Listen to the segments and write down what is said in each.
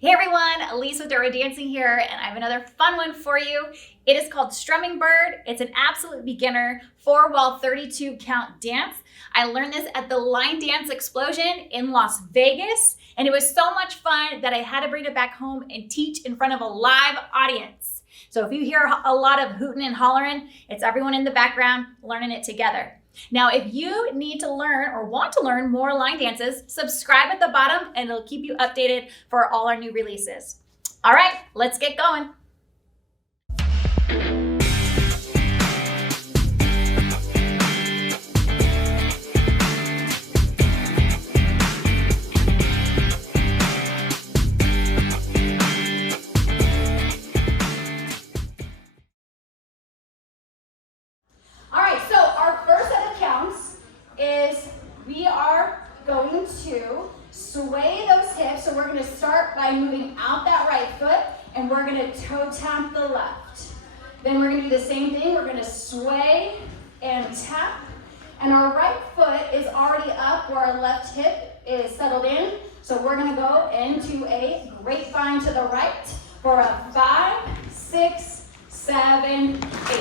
Hey everyone, Elise with Dirty Dancing here, and I have another fun one for you. It is called Strummingbird. It's an absolute beginner 4-wall 32 count dance. I learned this at the Line Dance Explosion in Las Vegas, and it was so much fun that I had to bring it back home and teach in front of a live audience. So if you hear a lot of hooting and hollering, it's everyone in the background learning it together. Now, if you need to learn or want to learn more line dances, subscribe at the bottom and it'll keep you updated for all our new releases. All right, let's get going. All right, so our first set of counts is we are going to sway those hips. So we're going to start by moving out that right foot and we're going to toe tap the left. Then we're going to do the same thing. We're going to sway and tap. And our right foot is already up where our left hip is settled in. So we're going to go into a grapevine to the right for a 5, 6, 7, 8.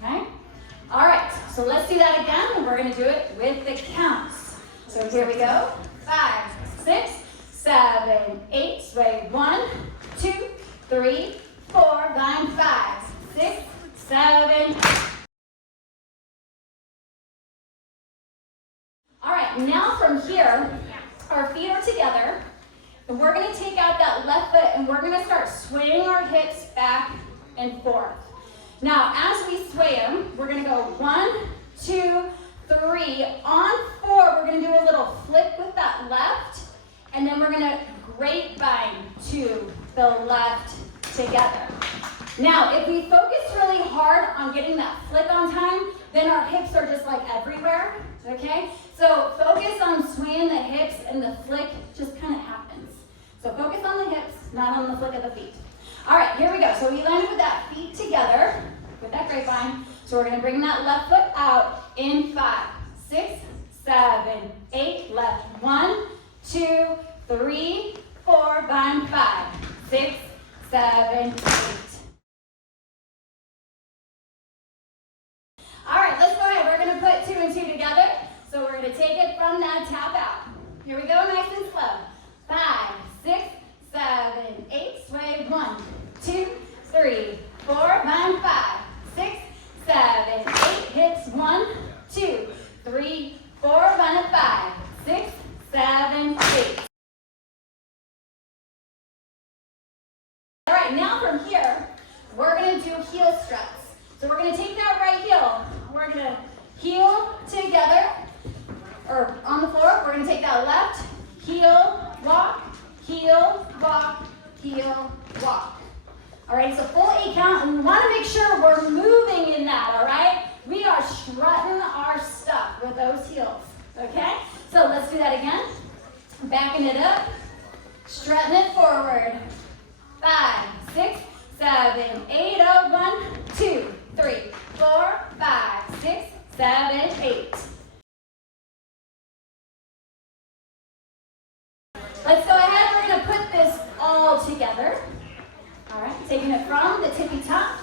Okay? All right, so let's do that again, and we're going to do it with the counts. So here we go. 5, 6, 7, 8. Sway 1, 2, 3, 4. Vine 5, 6, 7. All right, now from here, our feet are together, and we're going to take out that left foot, and we're going to start swaying our hips back and forth. Now, as we sway them, we're going to go 1, 2, 3. On 4, we're going to do a little flip with that left, and then we're going to grapevine to the left together. Now, if we focus really hard on getting that flick on time, then our hips are just like everywhere, okay? So focus on swaying the hips, and the flick just kind of happens. So focus on the hips, not on the flick of the feet. All right, here we go. So we landed with that feet together with that grapevine. So we're going to bring that left foot out in 5, 6, 7, 8. Left 1, 2, 3, 4. Vine 5, 6, 7, 8. All right, let's go ahead. We're going to put 2 and 2 together. So we're going to take it from that tap out. Here we go, nice and slow. 5, 6, 7, 8. Sway 1, 2, 3, 4. Vine 5, 6, 7, 8. Hips 1, 2, 3, 4. Vine 5, 6, 7, 8. All right, now from here, we're going to do heel struts. So we're going to take that right heel. We're going to heel together, or on the floor. We're going to take that left, heel, walk, heel, walk, heel, walk. All right, it's a full 8 count, and we want to make sure we're moving in that, all right? We are strutting our stuff with those heels, okay? So let's do that again. Backing it up, strutting it forward. 5, 6, 7, 8. 1, 2, 3, 4, 5, 6, 7, 8. Let's go ahead. We're going to put this all together. All right, taking it from the tippy top,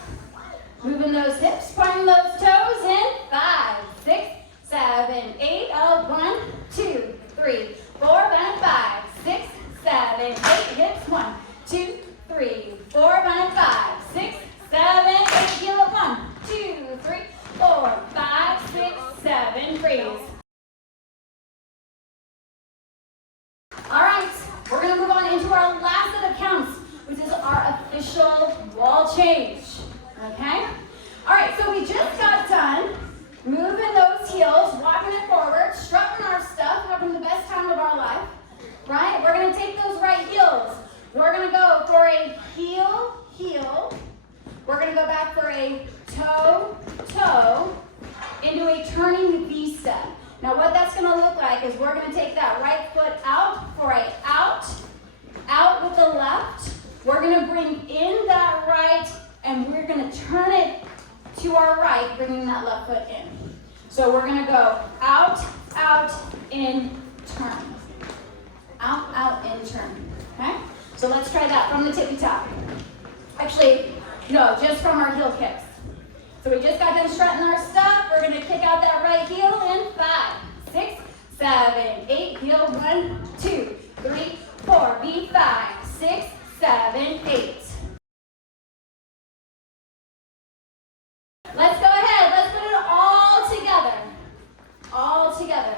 moving those hips, pointing those toes in. 5, 6, 7, 8. 1, 2, 3, 4. 5, 6, 7, 8. Hips 1, 2, 3, 4. 5, 6, 7, 8. Heel up 1, 2, 3, 4. 5, 6, 7. Freeze. All right, we're going to move on into our last set of counts, which is our official wall change, okay? All right, so we just got done moving those heels, walking it forward, strutting our stuff, having the best time of our life, right? We're going to take those right heels. We're going to go for a heel, heel. We're going to go back for a toe, toe, into a turning V step. Now what that's going to look like is we're going to take that right foot out for a out, out with the left. We're going to bring in that right, and we're going to turn it to our right, bringing that left foot in. So we're going to go out, out, in, turn. Out, out, in, turn. Okay? So let's try that from the tippy top. Actually, no, just from our heel kicks. So we just got done strutting our stuff. We're gonna kick out that right heel in 5, 6, 7, 8. Heel 1, 2, 3, 4. Be 5, 6, 7, 8. Let's go ahead. Let's put it all together. All together.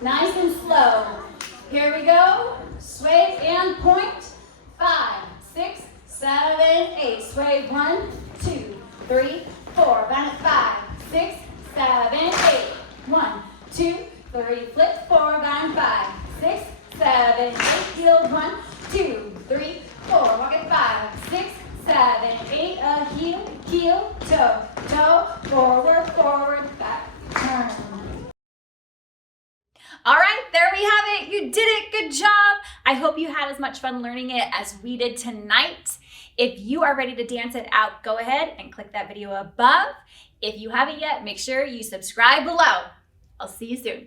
Nice and slow. Here we go. Sway and point. 5, 6, 7, 8. Sway 1, 2, 3, 4. Bend it 5, 6, 7, 8. 1, 2, 3. Flip 4. Bend 5, 6, 7, 8. Heel 1, 2, 3, 4. Walk it 5, 6, 7, 8. A heel, heel, toe, toe. Forward, forward, back, turn. All right, there we have it. You did it. Good job. I hope you had as much fun learning it as we did tonight. If you are ready to dance it out, go ahead and click that video above. If you haven't yet, make sure you subscribe below. I'll see you soon.